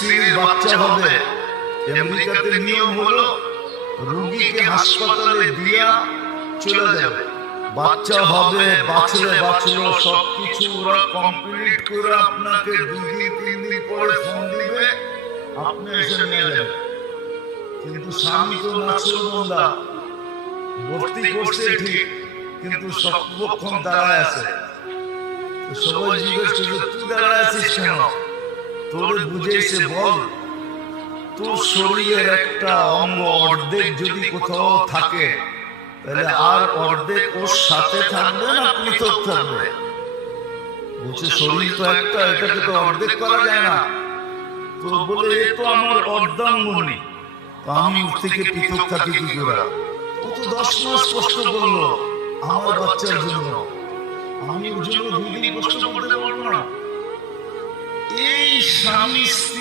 স্ত্রীর বাচ্চা হবে, আমেরিকাতে নিয়ম হলো রোগীকে হাসপাতালে দিয়া চলে যাবে, বাচ্চা হবে, বাঁচলে বাঁচলো, সবকিছু ওরা কমপ্লিট করে আপনাকে 2 দিন 3 দিন পরে ফোন দিবে, আপনি এসে নিয়ে যাবেন। কিন্তু স্বামী তো নাচলবন্দা, ভর্তি করছে ঠিক, কিন্তু সর্বক্ষণ দাঁড়ায় আছে। সবাই জিজ্ঞেস করছে তুই দাঁড়ায় আছিস কেন? তোর বুঝেছে বল, তোর শরীরের একটা অঙ্গ অর্ধেক যদি কোথাও থাকে তাহলে আর অর্ধেক ওর সাথে থাকবে না পৃথক থাকবে? বলছে শরীর তো একটা, এটাকে তো অর্ধেক করা যায় না। তো বলে এ তো আমার অর্ধাঙ্গনি, আমি ওর থেকে পৃথক থাকি কি করে? ও তো 10 মাস কষ্ট করলো আমার বাচ্চার জন্য, আমি ওর জন্য 2 দিন কষ্ট করতে পারবো না? এই স্বামী স্ত্রী